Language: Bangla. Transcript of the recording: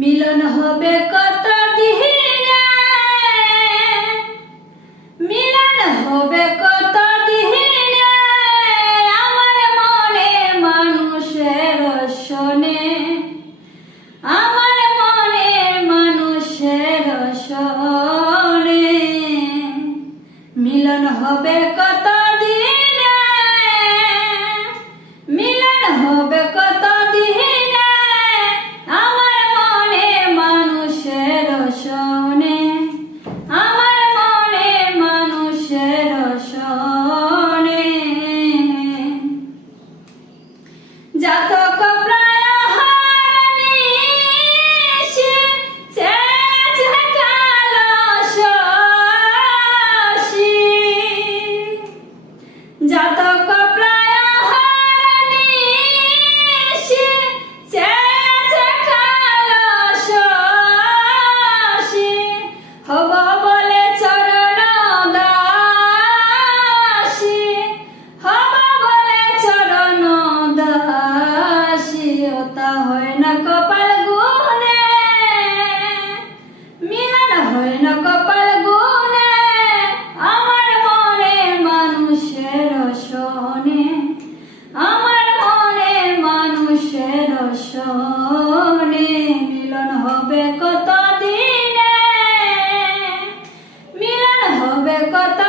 মিলন হবে কত দিনে, মিলন হবে কত দিনে, আমার মনে মানুষের শোনে, আমার মনে মানুষের শোনে। মিলন হবে কত দিনে, মিলন হবে কত দিনে, আমার মনে মানুষের শোনে, আমার মনে মানুষের শোনে। জাতক প্রায় হারানিসি, চেঁচে কালো শশী। জাতক প্রায় হারানিসি, চেঁচে কালো শশী। হব বলে চরণ দাসী, হব বলে চরণ দাসী। ওটা হয় না কপাল গুনে, মিলন হয় না কপাল গুনে, আমার মনে মানুষের শোনে, আমার মনে মানুষের শোনে। মিলন হবে কত দিনে, মিলন হবে কত